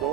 2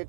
1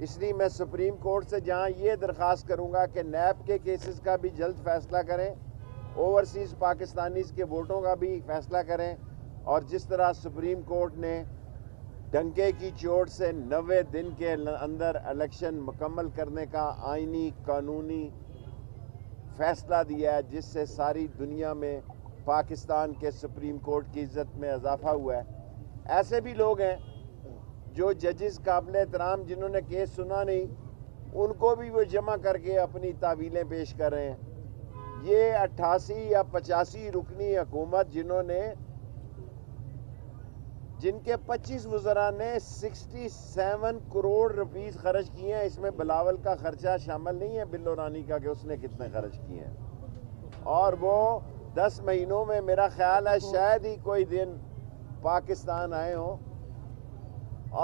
اس لیے میں supreme court سے جہاں یہ درخواست کروں گا کہ نیب کے کیسز کا بھی جلد فیصلہ کریں، اوورسیز پاکستانیز کے ووٹوں کا بھی فیصلہ کریں، اور جس طرح سپریم کورٹ نے ڈنکے کی چوٹ سے 90 دن کے اندر الیکشن مکمل کرنے کا آئینی قانونی فیصلہ دیا ہے، جس سے ساری دنیا میں پاکستان کے سپریم کورٹ کی عزت میں اضافہ ہوا ہے۔ ایسے بھی لوگ ہیں جو ججز قابل احترام جنہوں نے کیس سنا نہیں، ان کو بھی وہ جمع کر کے اپنی تعویلیں پیش کر رہے ہیں۔ یہ 88 یا 85 رکنی حکومت جن کے 25 وزراء نے 67 کروڑ روپیز خرچ کیے ہیں، اس میں بلاول کا خرچہ شامل نہیں ہے، بلو رانی کا کہ اس نے کتنے خرچ کیے ہیں، اور وہ 10 مہینوں میں میرا خیال ہے شاید ہی کوئی دن پاکستان آئے ہوں،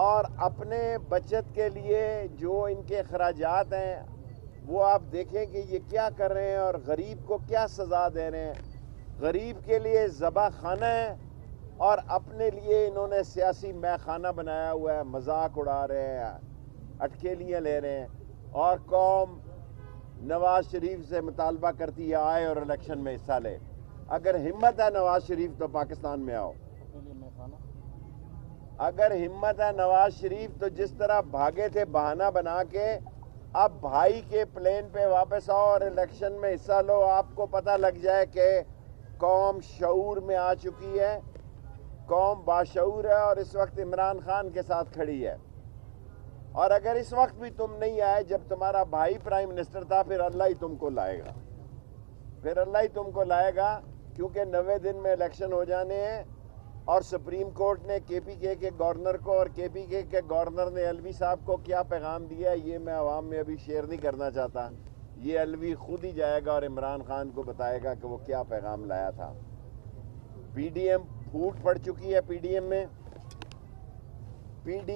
اور اپنے بچت کے لیے جو ان کے اخراجات ہیں وہ آپ دیکھیں کہ یہ کیا کر رہے ہیں اور غریب کو کیا سزا دے رہے ہیں۔ غریب کے لیے ذبح خانہ ہے اور اپنے لیے انہوں نے سیاسی مے خانہ بنایا ہوا ہے، مذاق اڑا رہے ہیں، اٹکیلیاں لے رہے ہیں، اور قوم نواز شریف سے مطالبہ کرتی ہے آئے اور الیکشن میں حصہ لے۔ اگر ہمت ہے نواز شریف تو پاکستان میں آؤ، اگر ہمت ہے نواز شریف تو جس طرح بھاگے تھے بہانہ بنا کے، اب بھائی کے پلین پہ واپس آؤ اور الیکشن میں حصہ لو۔ آپ کو پتہ لگ جائے کہ قوم شعور میں آ چکی ہے، قوم باشعور ہے اور اس وقت عمران خان کے ساتھ کھڑی ہے۔ اور اگر اس وقت بھی تم نہیں آئے جب تمہارا بھائی پرائم منسٹر تھا، پھر اللہ ہی تم کو لائے گا، پھر اللہ ہی تم کو لائے گا، کیونکہ 90 دن میں الیکشن ہو جانے ہیں۔ اور سپریم کورٹ نے کے پی کے گورنر کو اور کے پی کے گورنر نے الوی صاحب کو کیا پیغام دیا ہے یہ میں عوام میں ابھی شیئر نہیں کرنا چاہتا، یہ الوی خود ہی جائے گا اور عمران خان کو بتائے گا کہ وہ کیا پیغام لایا تھا۔ پی ڈی ایم پھوٹ پڑ چکی ہے، پی ڈی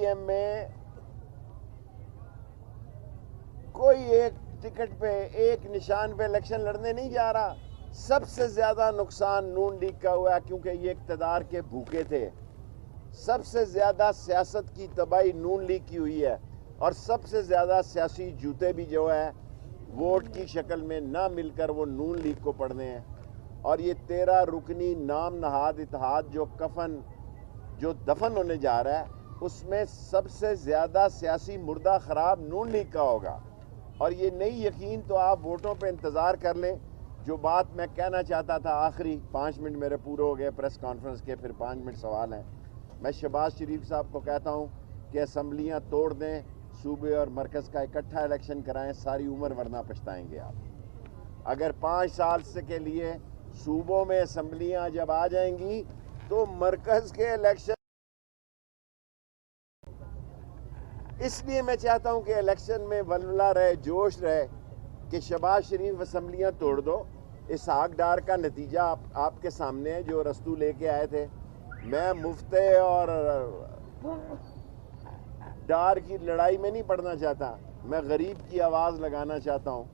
ایم میں کوئی ایک ٹکٹ پہ ایک نشان پہ الیکشن لڑنے نہیں جا رہا۔ سب سے زیادہ نقصان نون لیگ کا ہوا ہے کیونکہ یہ اقتدار کے بھوکے تھے۔ سب سے زیادہ سیاست کی تباہی نون لیگ کی ہوئی ہے، اور سب سے زیادہ سیاسی جوتے بھی جو ہے ووٹ کی شکل میں نہ مل کر وہ نون لیگ کو پڑنے ہیں۔ اور یہ 13 رکنی نام نہاد اتحاد جو دفن ہونے جا رہا ہے، اس میں سب سے زیادہ سیاسی مردہ خراب نون لیگ کا ہوگا۔ اور یہ نئی یقین تو آپ ووٹوں پہ انتظار کر لیں۔ جو بات میں کہنا چاہتا تھا، آخری 5 منٹ میرے پورے ہو گئے پریس کانفرنس کے، پھر 5 منٹ سوال ہیں۔ میں شہباز شریف صاحب کو کہتا ہوں کہ اسمبلیاں توڑ دیں، صوبے اور مرکز کا اکٹھا الیکشن کرائیں، ساری عمر ورنہ پچھتائیں گے آپ۔ اگر 5 سال سے کے لیے صوبوں میں اسمبلیاں جب آ جائیں گی تو مرکز کے الیکشن، اس لیے میں چاہتا ہوں کہ الیکشن میں ولولہ رہے، جوش رہے، کہ شہباز شریف اسمبلیاں توڑ دو۔ اسحاق ڈار کا نتیجہ آپ کے سامنے ہے، جو رستو لے کے آئے تھے۔ میں مفتے اور ڈار کی لڑائی میں نہیں پڑھنا چاہتا، میں غریب کی آواز لگانا چاہتا ہوں،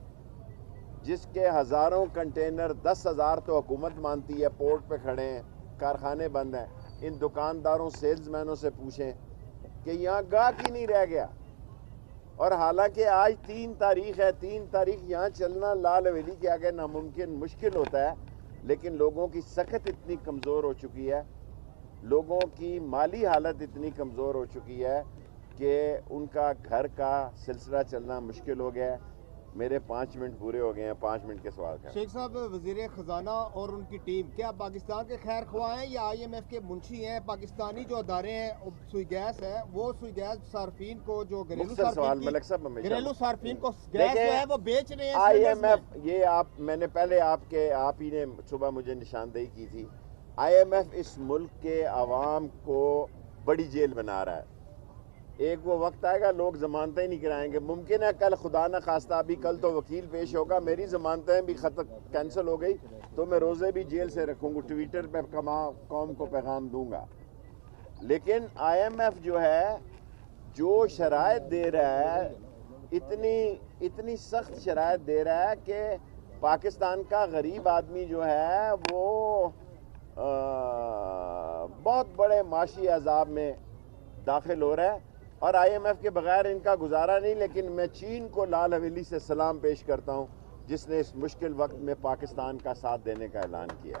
جس کے ہزاروں کنٹینر، 10,000 تو حکومت مانتی ہے، پورٹ پہ کھڑے ہیں، کارخانے بند ہیں۔ ان دکانداروں سیلز مینوں سے پوچھیں کہ یہاں گاہک ہی نہیں رہ گیا۔ اور حالانکہ آج 3 تاریخ ہے، 3 تاریخ یہاں چلنا لال حویلی کے آگے ناممکن مشکل ہوتا ہے، لیکن لوگوں کی سخت اتنی کمزور ہو چکی ہے، لوگوں کی مالی حالت اتنی کمزور ہو چکی ہے کہ ان کا گھر کا سلسلہ چلنا مشکل ہو گیا ہے۔ میرے 5 منٹ پورے ہو گئے ہیں، 5 منٹ کے سوال کا۔ شیخ صاحب، وزیر خزانہ اور ان کی ٹیم کیا پاکستان کے خیر خواہ ہیں یا آئی ایم ایف کے منشی ہیں؟ پاکستانی جو ادارے ہیں، سوئی گیس ہے، وہ سوئی گیس صارفین کو، جو گھریلو صارفین کو گیس جو ہے وہ بیچ رہے ہیں۔ آئی ایم ایف، یہ میں نے پہلے آپ ہی نے صبح مجھے نشاندہی کی تھی، آئی ایم ایف اس ملک کے عوام کو بڑی جیل بنا رہا ہے۔ ایک وہ وقت آئے گا لوگ ضمانتیں ہی نہیں کرائیں گے۔ ممکن ہے کل خدا نہ خواستہ، ابھی کل تو وکیل پیش ہوگا، میری ضمانتیں بھی کینسل ہو گئی تو میں روزے بھی جیل سے رکھوں گا، ٹویٹر پہ قوم کو پیغام دوں گا۔ لیکن آئی ایم ایف جو ہے، جو شرائط دے رہا ہے، اتنی سخت شرائط دے رہا ہے کہ پاکستان کا غریب آدمی جو ہے وہ بہت بڑے معاشی عذاب میں داخل ہو رہا ہے۔ اور IMF کے بغیر ان کا گزارا نہیں. لیکن میں چین کو لال حویلی سے سلام پیش کرتا ہوں جس نے اس مشکل وقت میں پاکستان کا ساتھ دینے کا اعلان کیا.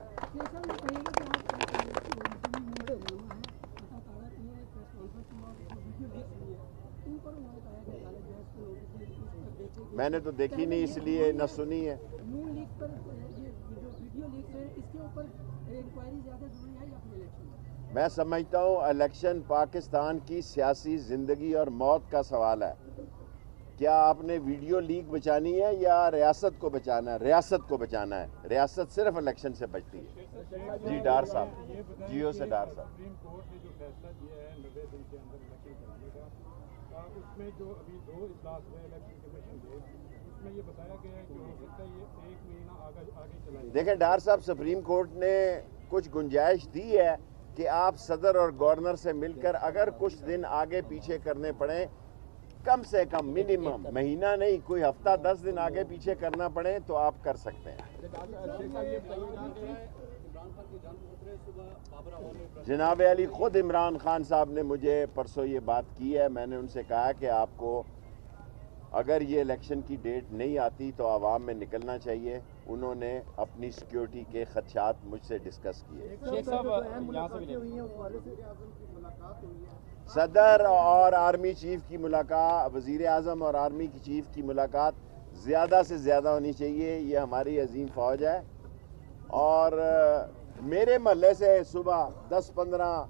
میں نے تو دیکھی نہیں اس لیے نہ سنی ہے. میں سمجھتا ہوں الیکشن پاکستان کی سیاسی زندگی اور موت کا سوال ہے. کیا آپ نے ویڈیو لیک بچانی ہے یا ریاست کو بچانا ہے؟ ریاست کو بچانا ہے. ریاست صرف الیکشن سے بچتی ہے. جی ڈار صاحب، جیو سے ڈار صاحب. سپریم کورٹ نے جو فیصلہ دیا ہے 90 دن کے اندر الیکشن کرانے کا، اس میں جو ابھی 2 اجلاس ہوئے الیکشن کمیشن کے، اس میں یہ بتایا گیا ہے کہ ہو سکتا ہے یہ 1 مہینہ آگے چلا جائے. دیکھیں ڈار صاحب، سپریم کورٹ نے کچھ گنجائش دی ہے کہ آپ صدر اور گورنر سے مل کر اگر کچھ دن آگے پیچھے کرنے پڑیں، کم سے کم منیمم مہینہ نہیں، کوئی ہفتہ 10 دن آگے پیچھے کرنا پڑے تو آپ کر سکتے ہیں. جناب علی، خود عمران خان صاحب نے مجھے پرسوں یہ بات کی ہے. میں نے ان سے کہا کہ آپ کو اگر یہ الیکشن کی ڈیٹ نہیں آتی تو عوام میں نکلنا چاہیے. انہوں نے اپنی سیکیورٹی کے خدشات مجھ سے ڈسکس کیے. صدر اور آرمی چیف کی ملاقات، وزیر اعظم اور آرمی کی چیف کی ملاقات زیادہ سے زیادہ ہونی چاہیے. یہ ہماری عظیم فوج ہے. اور میرے محلے سے صبح 10-15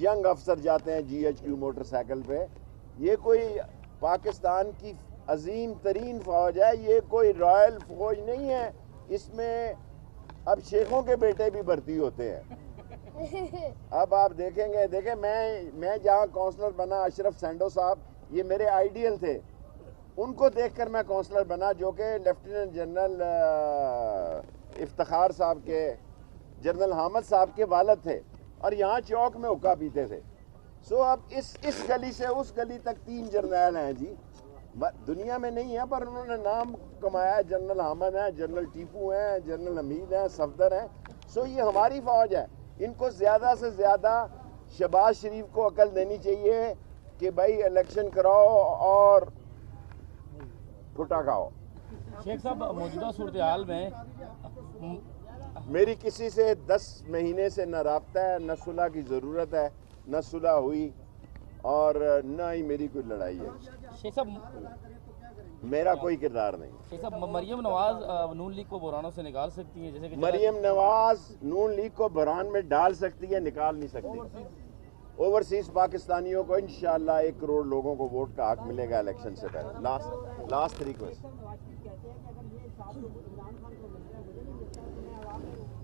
ینگ افسر جاتے ہیں GHQ موٹر سائیکل پہ. یہ کوئی پاکستان کی عظیم ترین فوج ہے. یہ کوئی رائل فوج نہیں ہے. اس میں اب شیخوں کے بیٹے بھی بھرتی ہوتے ہیں. اب آپ دیکھیں گے. دیکھیں میں جہاں کونسلر بنا، اشرف سینڈو صاحب یہ میرے آئیڈیل تھے. ان کو دیکھ کر میں کونسلر بنا، جو کہ لیفٹیننٹ جنرل افتخار صاحب کے، جنرل حامد صاحب کے والد تھے، اور یہاں چوک میں حقہ پیتے تھے. سو اب اس گلی سے اس گلی تک 3 جرنیل ہیں جی. دنیا میں نہیں ہے پر انہوں نے نام کمایا ہے. جنرل حامد ہیں، جنرل ٹیپو ہیں، جنرل حمید ہیں، صفدر ہیں. سو یہ ہماری فوج ہے. ان کو زیادہ سے زیادہ شہباز شریف کو عقل دینی چاہیے کہ بھائی الیکشن کراؤ اور پھٹا کھاؤ. شیخ صاحب، موجودہ صورتحال میں میری کسی سے 10 مہینے سے نہ رابطہ ہے، نہ صلح کی ضرورت ہے، نہ صلح ہوئی اور نہ ہی میری کوئی لڑائی ہے. شیخ صاحب، میرا کوئی کردار نہیں. شیخ صاحب، مریم نواز نون لیگ کو بحرانوں سے نکال سکتی ہیں جیسے کہ مریم نواز نون لیگ کو بحران میں ڈال سکتی ہے، نکال نہیں سکتی. اوورسیز پاکستانیوں کو انشاءاللہ 1 کروڑ لوگوں کو ووٹ کا حق ملے گا الیکشن سے پہلے. Last request.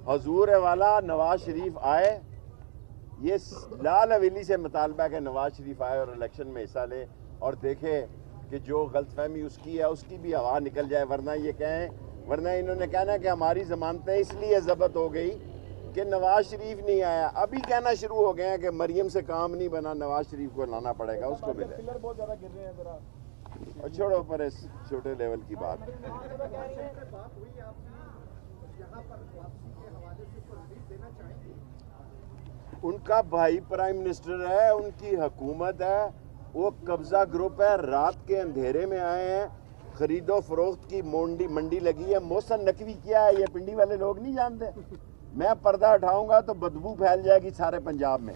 حضور والا نواز شریف آئے. یہ لال حویلی سے مطالبہ ہے کہ نواز شریف آئے اور الیکشن میں حصہ لے اور دیکھے کہ جو غلط فہمی اس کی ہے اس کی بھی ہوا نکل جائے. ورنہ یہ کہیں، ورنہ انہوں نے کہنا کہ ہماری ضمانتیں اس لیے ضبط ہو گئی کہ نواز شریف نہیں آیا. ابھی کہنا شروع ہو گئے ہیں کہ مریم سے کام نہیں بنا، نواز شریف کو لانا پڑے گا، اس کو ملے. اور چھوڑو پر اس چھوٹے لیول کی بات. ان کا بھائی پرائم منسٹر ہے، ان کی حکومت ہے، وہ قبضہ گروپ ہے. رات کے اندھیرے میں آئے ہیں. خرید و فروخت کی منڈی لگی ہے. محسن نقوی کیا ہے یہ پنڈی والے لوگ نہیں جانتے. میں پردہ اٹھاؤں گا تو بدبو پھیل جائے گی سارے پنجاب میں.